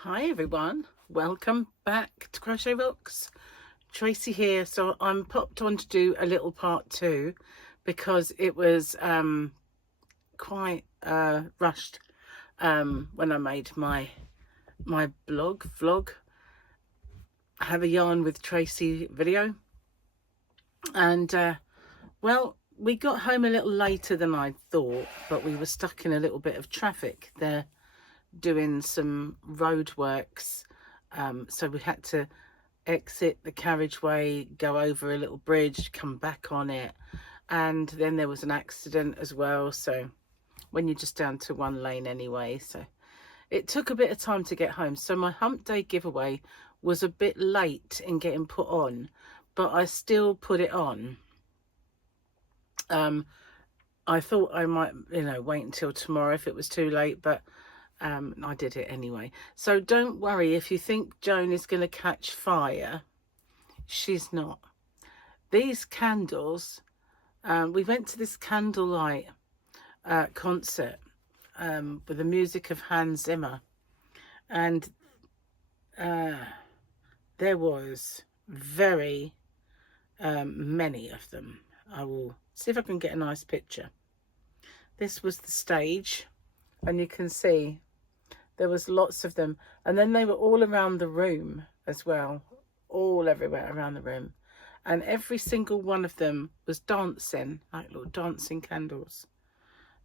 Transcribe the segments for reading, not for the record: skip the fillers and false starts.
Hi everyone, welcome back to Crochet Rocks. Tracy here. So I'm popped on to do a little part 2 because it was quite rushed when I made my vlog, Have a Yarn with Tracy video. And well, we got home a little later than I thought, but we were stuck in a little bit of traffic there doing some road works, so we had to exit the carriageway, go over a little bridge, come back on it, and then there was an accident as well, so when you're just down to one lane anyway, so it took a bit of time to get home. So my hump day giveaway was a bit late in getting put on, but I still put it on. I thought I might, wait until tomorrow if it was too late, but I did it anyway. So don't worry if you think Joan is going to catch fire. She's not. These candles, we went to this candlelight concert with the music of Hans Zimmer, and there was very many of them. I will see if I can get a nice picture. This was the stage, and you can see there was lots of them, and then they were all around the room as well, all everywhere around the room, and every single one of them was dancing, like little dancing candles.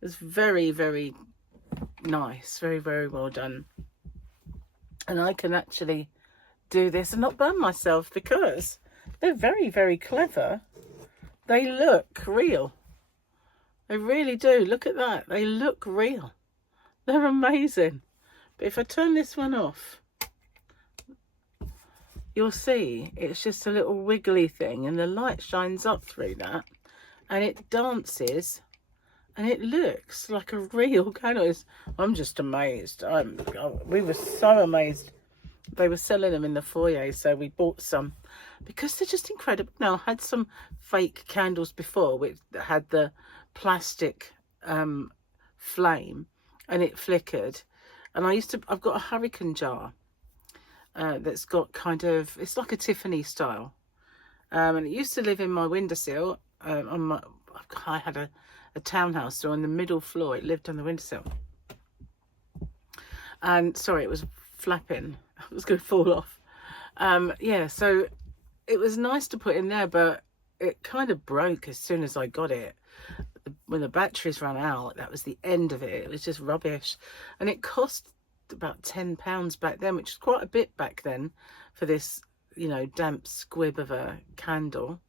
It was very, very nice, very, very well done. And I can actually do this and not burn myself because they're very, very clever. They look real. They really do. Look at that. They look real. They're amazing. But if I turn this one off, you'll see it's just a little wiggly thing, and the light shines up through that, and it dances, and it looks like a real candle. I'm just amazed. We were so amazed. They were selling them in the foyer, so we bought some because they're just incredible. Now, I had some fake candles before which had the plastic flame, and it flickered. And I've got a hurricane jar that's got kind of, it's like a Tiffany style. And it used to live in my windowsill. I had a townhouse, so on the middle floor, it lived on the windowsill. And sorry, it was flapping. It was going to fall off. Yeah, so it was nice to put in there, but it kind of broke as soon as I got it. When the batteries ran out, that was the end of it. It was just rubbish, and it cost about £10 back then, which is quite a bit back then for this, damp squib of a candle.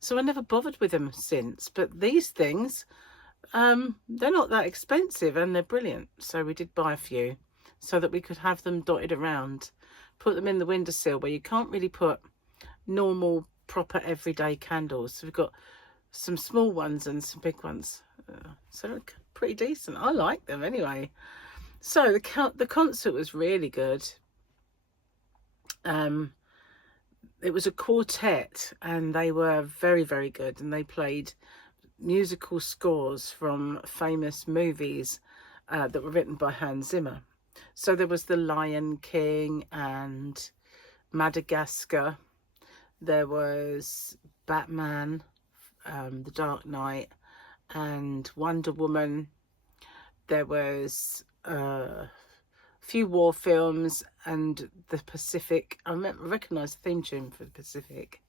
So I never bothered with them since. But these things, they're not that expensive, and they're brilliant. So we did buy a few so that we could have them dotted around, put them in the windowsill where you can't really put normal, proper, everyday candles. So we've got some small ones and some big ones, so they're pretty decent. I like them anyway. So the concert was really good. It was a quartet, and they were very, very good, and they played musical scores from famous movies that were written by Hans Zimmer. So there was The Lion King and Madagascar. There was Batman, The Dark Knight, and Wonder Woman. There was a few war films and the Pacific. I recognise the theme tune for the Pacific.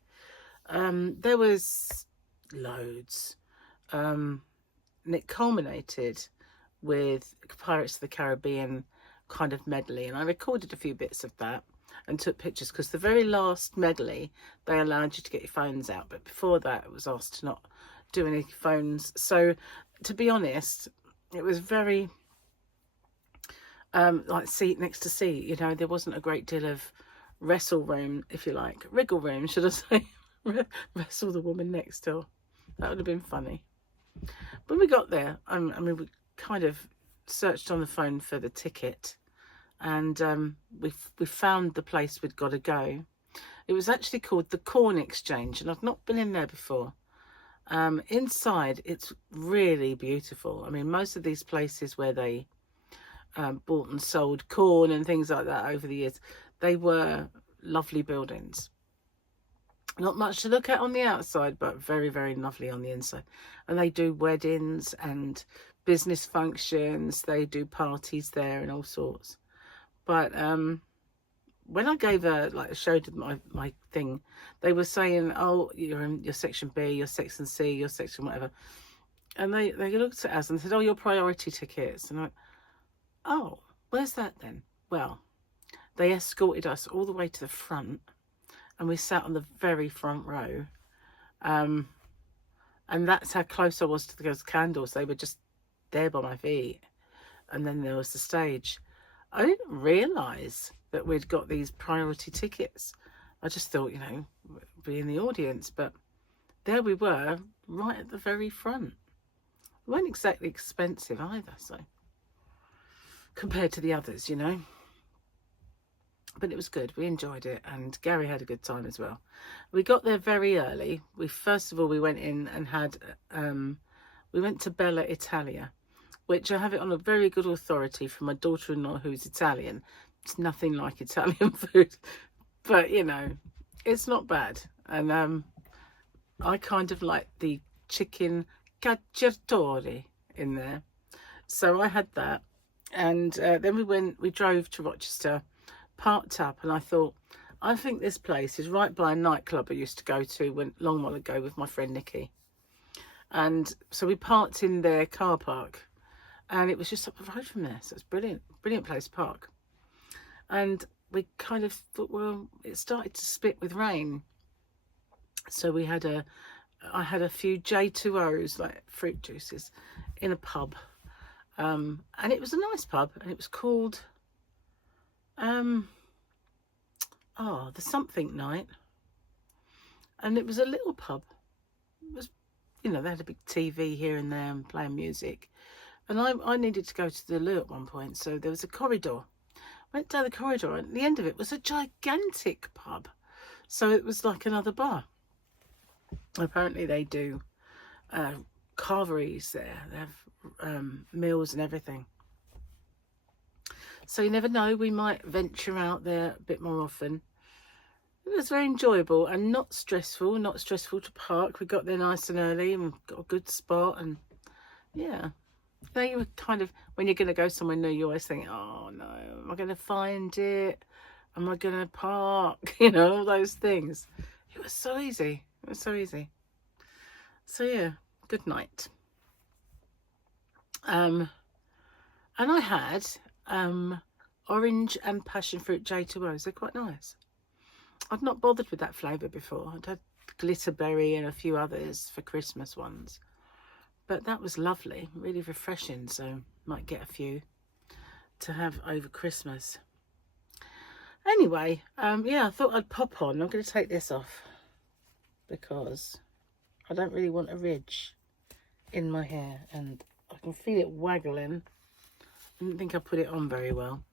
There was loads, and it culminated with Pirates of the Caribbean kind of medley, and I recorded a few bits of that and took pictures, because the very last medley they allowed you to get your phones out, but before that it was asked to not do any phones. So to be honest, it was very like seat next to seat, there wasn't a great deal of wrestle room, if you like, wriggle room, should I say. Wrestle the woman next door. That would have been funny. When we got there, we kind of searched on the phone for the ticket, and we found the place we'd got to go. It was actually called the Corn Exchange, and I've not been in there before. Inside, it's really beautiful. Most of these places where they bought and sold corn and things like that over the years. They were lovely buildings. Not much to look at on the outside, but very, very lovely on the inside. And they do weddings and business functions. They do parties there and all sorts. But when I gave showed them my thing, they were saying, oh, you're in your section B, your section C, your section whatever. And they looked at us and said, oh, your priority tickets. And I went, oh, where's that then? Well, they escorted us all the way to the front. And we sat on the very front row. And that's how close I was to those candles. They were just there by my feet. And then there was the stage. I didn't realise that we'd got these priority tickets. I just thought, you know, be in the audience. But there we were, right at the very front. We weren't exactly expensive either, so compared to the others, you know. But it was good. We enjoyed it, and Gary had a good time as well. We got there very early. First of all we went in and had we went to Bella Italia, which I have it on a very good authority from my daughter-in-law who's Italian. It's nothing like Italian food, but you know, it's not bad. And I kind of like the chicken cacciatore in there, so I had that. And then we drove to Rochester, parked up, and I thought, I think this place is right by a nightclub I used to go to long while ago with my friend Nikki. And so we parked in their car park, and it was just up the road from there. So it's brilliant place to park. And we kind of thought, well, it started to spit with rain, so I had a few J2Os, like fruit juices, in a pub, and it was a nice pub, and it was called the something night, and it was a little pub. It was, you know, they had a big TV here and there and playing music, and I needed to go to the loo at one point, so there was a corridor. Went down the corridor, and at the end of it was a gigantic pub, so it was like another bar. Apparently they do carveries there. They have meals and everything. So you never know, we might venture out there a bit more often. It was very enjoyable and not stressful to park. We got there nice and early and got a good spot, and yeah. They were kind of, when you're going to go somewhere new, you always think, oh no, am I going to find it? Am I going to park? You know, all those things. It was so easy. It was so easy. So yeah, good night. And I had orange and passion fruit J2Os. They're quite nice. I've not bothered with that flavour before. I'd had glitterberry and a few others for Christmas ones. But that was lovely, really refreshing, so might get a few to have over Christmas. Anyway, yeah, I thought I'd pop on. I'm going to take this off because I don't really want a ridge in my hair, and I can feel it waggling. I didn't think I put it on very well.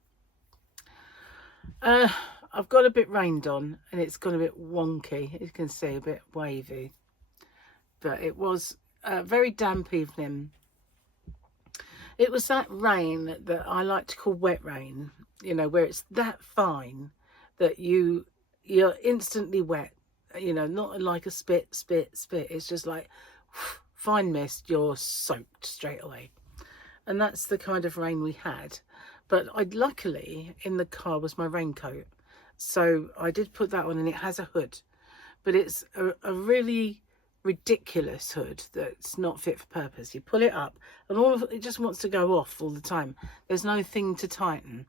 I've got a bit rained on, and it's gone a bit wonky. As you can see, a bit wavy. But it was a very damp evening. It was that rain that I like to call wet rain, you know, where it's that fine that you're instantly wet, you know, not like a spit. It's just like fine mist, you're soaked straight away. And that's the kind of rain we had. But luckily in the car was my raincoat, so I did put that on, and it has a hood, but it's a really ridiculous hood that's not fit for purpose. You pull it up and all of it just wants to go off all the time. There's no thing to tighten,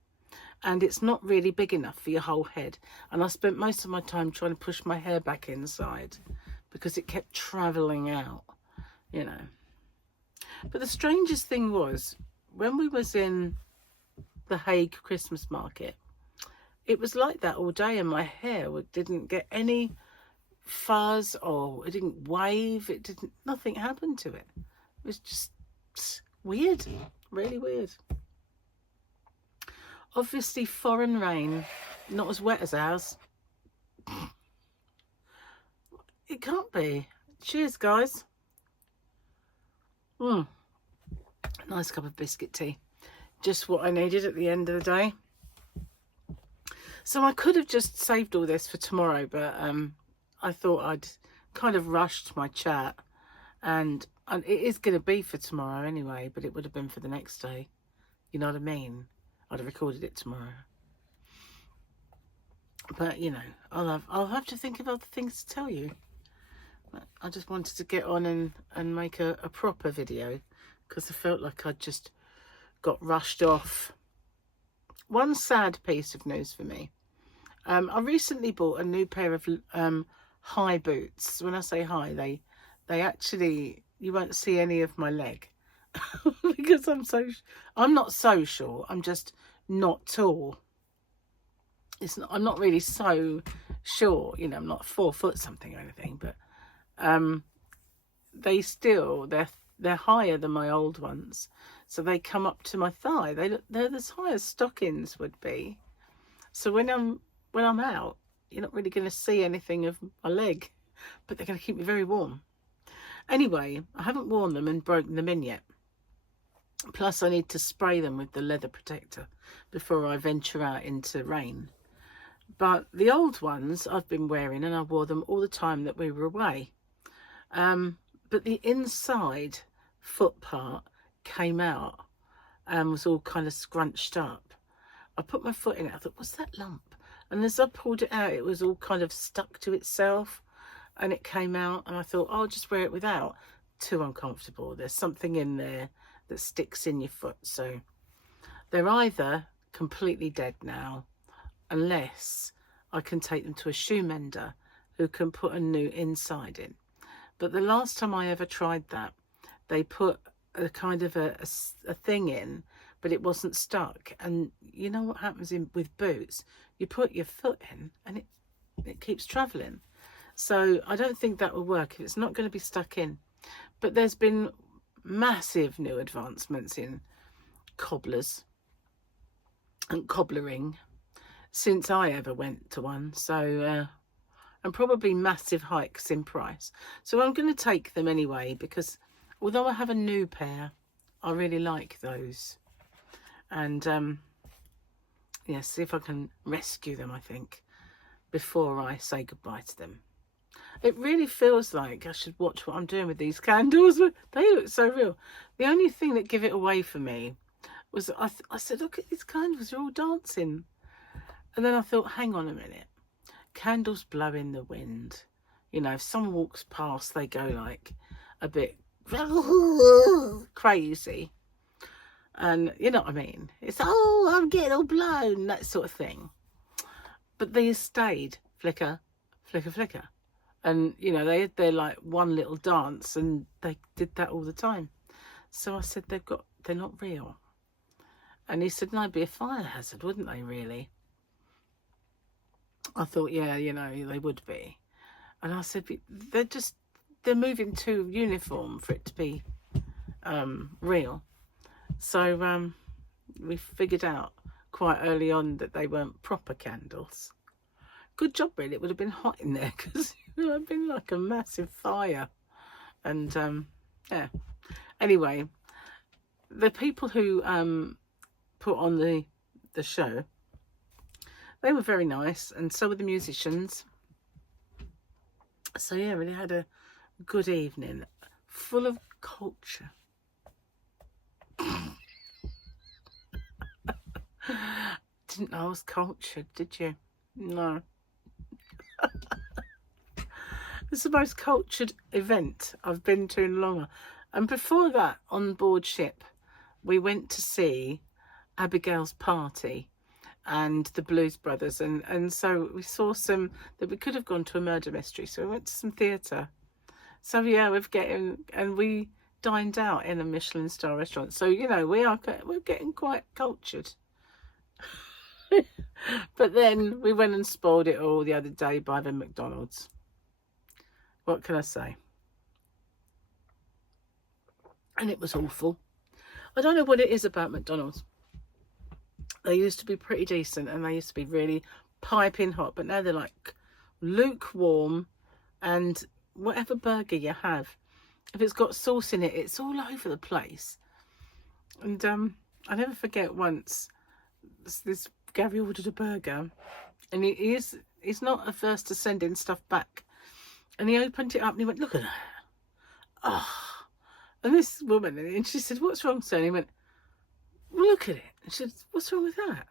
and it's not really big enough for your whole head. And I spent most of my time trying to push my hair back inside because it kept traveling out, you know. But the strangest thing was, when we was in the Hague Christmas market, it was like that all day, and my hair didn't get any fuzz, or it didn't wave, nothing happened to it. It was just weird, really weird. Obviously foreign rain, not as wet as ours. It can't be. Cheers, guys. Nice cup of biscuit tea. just what I needed at the end of the day. So I could have just saved all this for tomorrow, but I thought I'd kind of rushed my chat, and it is going to be for tomorrow anyway, but it would have been for the next day. You know what I mean? I'd have recorded it tomorrow. But, you know, I'll have to think of other things to tell you. I just wanted to get on and make a proper video, because I felt like I'd just got rushed off. One sad piece of news for me. I recently bought a new pair of high boots. When I say high, they actually, you won't see any of my leg because I'm not so short. I'm just not tall. I'm not really so short, you know. I'm not 4 foot something or anything, but they're higher than my old ones, so they come up to my thigh. They're as high as stockings would be. So when I'm out, you're not really going to see anything of my leg, but they're going to keep me very warm. Anyway, I haven't worn them and broken them in yet. Plus, I need to spray them with the leather protector before I venture out into rain. But the old ones I've been wearing, and I wore them all the time that we were away. But the inside foot part came out and was all kind of scrunched up. I put my foot in it. I thought, what's that lump? And as I pulled it out, it was all kind of stuck to itself, and it came out. And I thought, I'll just wear it without. Too uncomfortable. There's something in there that sticks in your foot. So they're either completely dead now, unless I can take them to a shoe mender who can put a new inside in. But the last time I ever tried that, they put a kind of a thing in, but it wasn't stuck. And you know what happens with boots? You put your foot in and it keeps travelling. So I don't think that will work if it's not going to be stuck in. But there's been massive new advancements in cobblers and cobblering since I ever went to one. So and probably massive hikes in price. So I'm going to take them anyway, because although I have a new pair, I really like those. And yeah, see if I can rescue them, I think, before I say goodbye to them. It really feels like I should watch what I'm doing with these candles. They look so real. The only thing that gave it away for me was I said, look at these candles, they're all dancing. And then I thought, hang on a minute. Candles blow in the wind. You know, if someone walks past, they go like a bit crazy. And you know what I mean? It's, oh, I'm getting all blown, that sort of thing. But these stayed flicker, flicker, flicker. And, you know, they had their like one little dance, and they did that all the time. So I said, they're not real. And he said, no, it'd be a fire hazard, wouldn't they, really? I thought, yeah, you know, they would be. And I said, they're moving too uniform for it to be real. So we figured out quite early on that they weren't proper candles. Good job, really. It would have been hot in there, because it would have been like a massive fire. And yeah. Anyway, the people who put on the show, they were very nice, and so were the musicians. So yeah, really had a good evening, full of culture. Didn't know I was cultured, did you? No. It's the most cultured event I've been to in longer. And before that, on board ship, we went to see Abigail's Party and the Blues Brothers, and so we saw some that we could have gone to a murder mystery, so we went to some theatre. So yeah, we dined out in a Michelin star restaurant. So you know, we're getting quite cultured. But then we went and spoiled it all the other day by the McDonald's. What can I say? And it was awful. I don't know what it is about McDonald's. They used to be pretty decent, and they used to be really piping hot, but now they're like lukewarm, and whatever burger you have, if it's got sauce in it, it's all over the place. And I never forget once this Gary ordered a burger, and he's not averse to sending stuff back. And he opened it up and he went, "Look at that." Oh, and this woman, and she said, "What's wrong, sir?" And he went, "Well, look at it." And she said, "What's wrong with that?"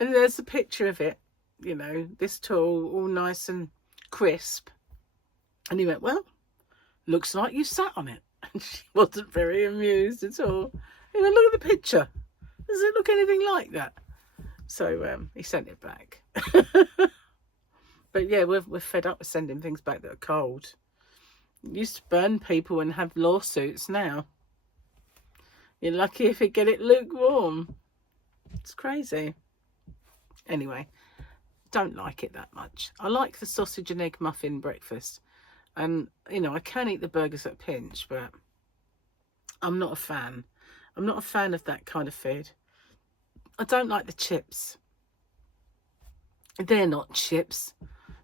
And there's a picture of it, you know, this tall, all nice and crisp. And he went, "Well, looks like you sat on it." And she wasn't very amused at all. He went, "Look at the picture. Does it look anything like that?" So he sent it back. But yeah, we're fed up with sending things back that are cold. Used to burn people and have lawsuits. Now you're lucky if you get it lukewarm. It's crazy. Anyway, don't like it that much. I like the sausage and egg muffin breakfast, and you know, I can eat the burgers at a pinch, but I'm not a fan. I'm not a fan of that kind of food. I don't like the chips. They're not chips.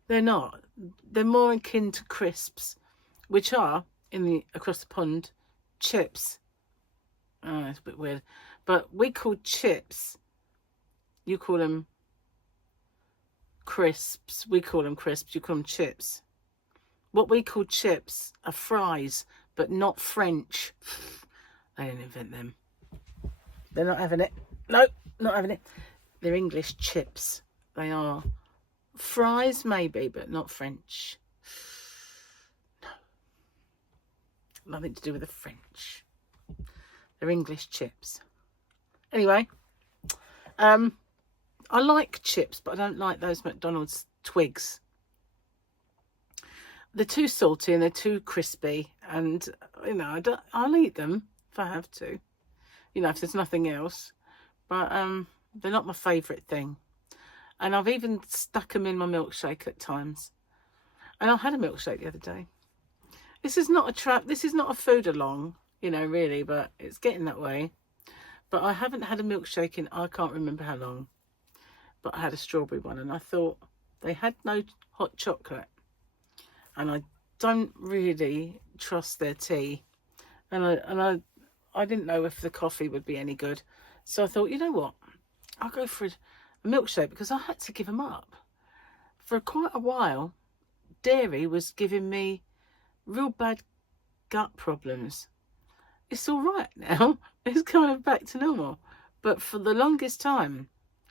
They're not. They're more akin to crisps, which are across the pond chips. Oh, it's a bit weird, but we call chips. You call them crisps. We call them crisps. You call them chips. What we call chips are fries, but not French. They didn't invent them. They're not having it. No, not having it. They're English chips. They are fries, maybe, but not French. No. Nothing to do with the French. They're English chips. Anyway, I like chips, but I don't like those McDonald's twigs. They're too salty and they're too crispy, and you know, I'll eat them if I have to, you know, if there's nothing else. But they're not my favourite thing. And I've even stuck them in my milkshake at times. And I had a milkshake the other day. This is not a trap. This is not a food along, you know, really, but it's getting that way. But I haven't had a milkshake in, I can't remember how long. But I had a strawberry one, and I thought they had no hot chocolate. And I don't really trust their tea. And I didn't know if the coffee would be any good. So I thought, you know what? I'll go for a milkshake, because I had to give them up. For quite a while, dairy was giving me real bad gut problems. It's all right now. It's kind of back to normal. But for the longest time,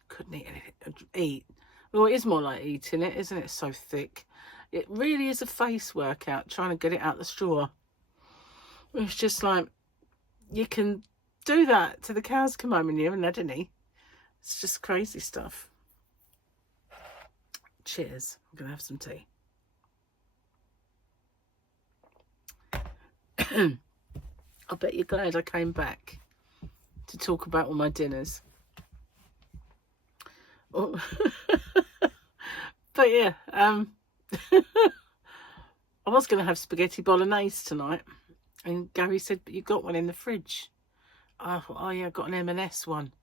couldn't eat anything. Well, it is more like eating it, isn't it? It's so thick. It really is a face workout trying to get it out the straw. It's just like, you can do that till the cows come home and you haven't had any. It's just crazy stuff. Cheers. I'm going to have some tea. I bet you're glad I came back to talk about all my dinners. Oh. But yeah, I was going to have spaghetti bolognese tonight, and Gary said, "But you got one in the fridge." I thought, oh yeah, I got an M&S one.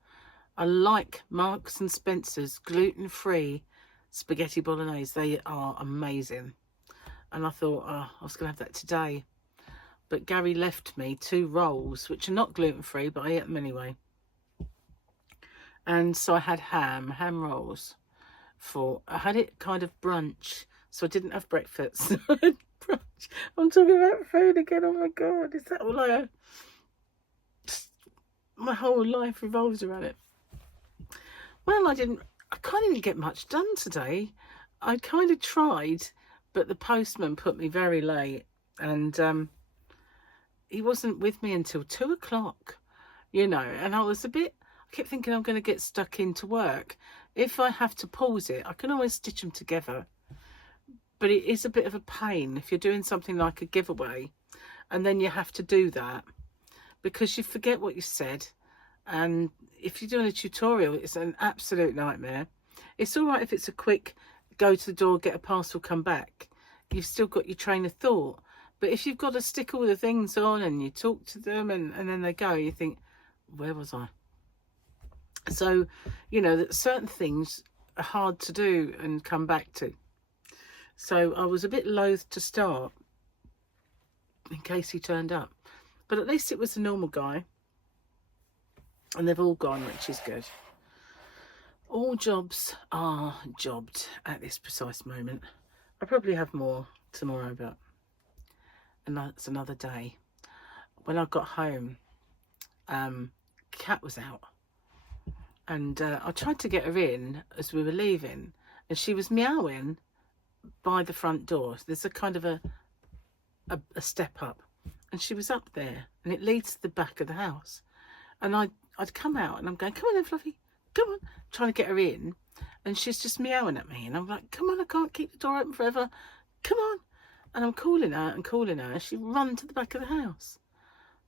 I like Marks and Spencer's gluten-free spaghetti bolognese. They are amazing. And I thought, oh, I was going to have that today. But Gary left me 2 rolls, which are not gluten-free, but I ate them anyway. And so I had ham rolls. I had it kind of brunch, so I didn't have breakfast. I had brunch. I'm talking about food again. Oh my God, is that all I have? My whole life revolves around it. Well, I kind of didn't get much done today. I kind of tried, but the postman put me very late, and he wasn't with me until 2 o'clock, you know, and I kept thinking I'm going to get stuck into work. If I have to pause it, I can always stitch them together. But it is a bit of a pain if you're doing something like a giveaway, and then you have to do that, because you forget what you said. And if you're doing a tutorial, it's an absolute nightmare. It's all right if it's a quick go to the door, get a parcel, come back. You've still got your train of thought. But if you've got to stick all the things on and you talk to them and then they go, you think, where was I? So, you know, that certain things are hard to do and come back to. So I was a bit loath to start in case he turned up. But at least it was a normal guy. and they've all gone, which is good. All jobs are jobbed at this precise moment. I probably have more tomorrow, but and that's another day. When I got home, Cat was out, and I tried to get her in as we were leaving, and she was meowing by the front door. So there's a kind of a step up, and she was up there, and it leads to the back of the house. And I'd come out, and I'm going, come on then, Fluffy, come on, trying to get her in, and she's just meowing at me, and I'm like, come on, I can't keep the door open forever, come on. And I'm calling her and calling her, and she run to the back of the house.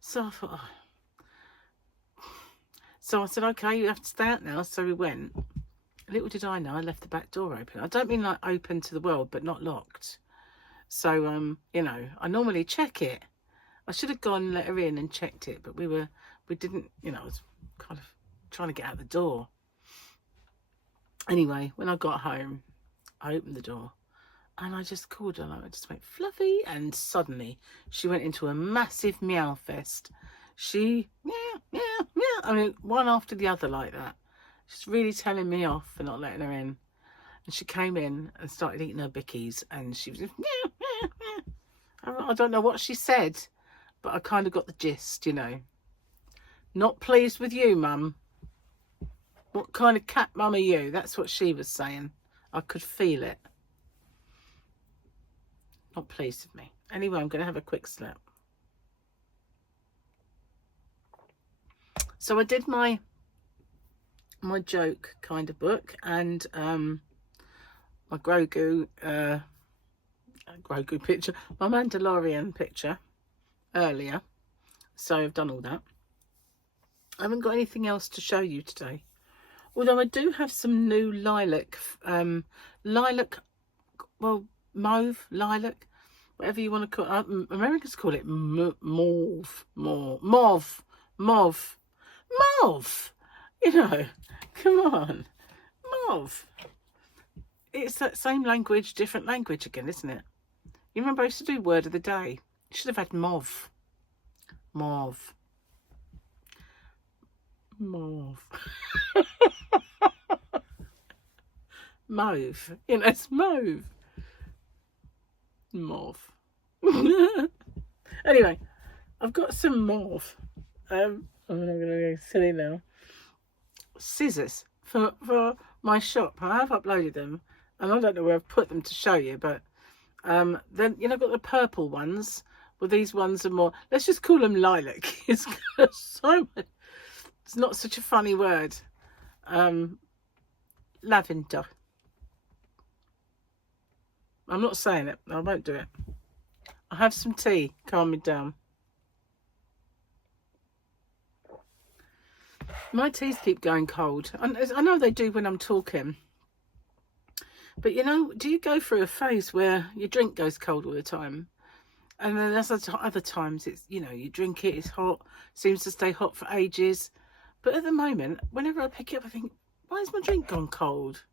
So I thought, oh. So I said, okay, you have to stay out now. So we went. Little did I know, I left the back door open. I don't mean like open to the world, but not locked. So, you know, I normally check it. I should have gone and let her in and checked it, but we didn't, you know, I was kind of trying to get out the door. Anyway, when I got home, I opened the door and I just called her and I just went, Fluffy, and suddenly she went into a massive meow fest. She, meow, meow, meow, I mean, one after the other like that. She's really telling me off for not letting her in. And she came in and started eating her bickies, and she was just, meow, meow, meow. I don't know what she said, but I kind of got the gist, you know. Not pleased with you, Mum. What kind of cat mum are you? That's what she was saying. I could feel it. Not pleased with me. Anyway, I'm going to have a quick slap. So I did my joke kind of book, and my Grogu picture, my Mandalorian picture earlier. So I've done all that. I haven't got anything else to show you today. Although I do have some new lilac, well, mauve, lilac, whatever you want to call it. Americans call it mauve. You know, come on, mauve. It's that same language, different language again, isn't it? You remember I used to do word of the day. You should have had mauve. Mauve. Mauve. Mauve. You know, it's mauve. Mauve. Anyway, I've got some mauve. I'm not going to go silly now. Scissors for my shop. I have uploaded them, and I don't know where I've put them to show you, but then, you know, I've got the purple ones. Well, these ones are more, let's just call them lilac. It's so much. It's not such a funny word. Lavender. I'm not saying it. I won't do it. I'll have some tea. Calm me down. My teeth keep going cold. I know they do when I'm talking. But, you know, do you go through a phase where your drink goes cold all the time? And then there's other times it's, you know, you drink it, it's hot, seems to stay hot for ages. But at the moment, whenever I pick it up, I think, why has my drink gone cold?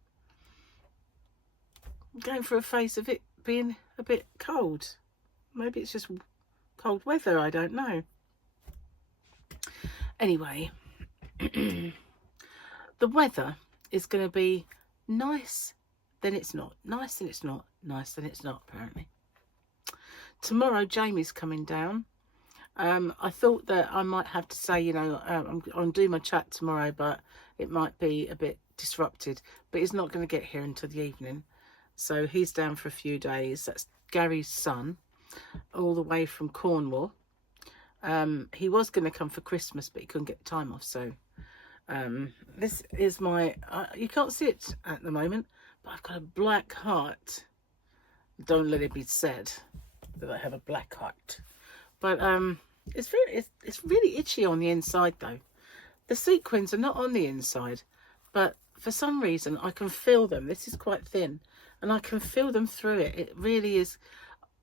I'm going through a phase of it being a bit cold. Maybe it's just cold weather, I don't know. Anyway, the weather is going to be nice, then it's not. Nice, then it's not. Nice, then it's not, apparently. Tomorrow, Jamie's coming down. I thought that I might have to say, you know, I'm doing my chat tomorrow, but it might be a bit disrupted. But he's not going to get here until the evening. So he's down for a few days. That's Gary's son, all the way from Cornwall. He was going to come for Christmas, but he couldn't get the time off. So this is my, you can't see it at the moment, but I've got a black heart. Don't let it be said that I have a black heart. But it's really itchy on the inside though. The sequins are not on the inside, but for some reason I can feel them. This is quite thin, and I can feel them through it. It really is.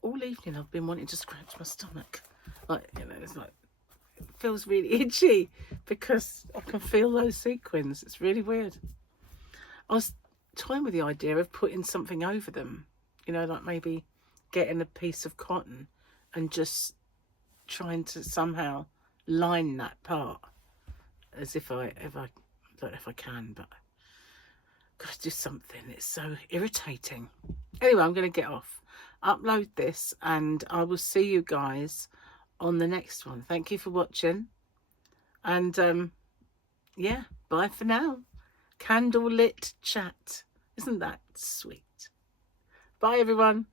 All evening I've been wanting to scratch my stomach. Like, you know, it's like, it feels really itchy because I can feel those sequins. It's really weird. I was toying with the idea of putting something over them, you know, like maybe getting a piece of cotton and just trying to somehow line that part. as if I ever, I don't know if I can, but I've got to do something. It's so irritating. Anyway, I'm going to get off, upload this, and I will see you guys on the next one. Thank you for watching, and yeah, bye for now. Candlelit chat. Isn't that sweet? Bye, everyone.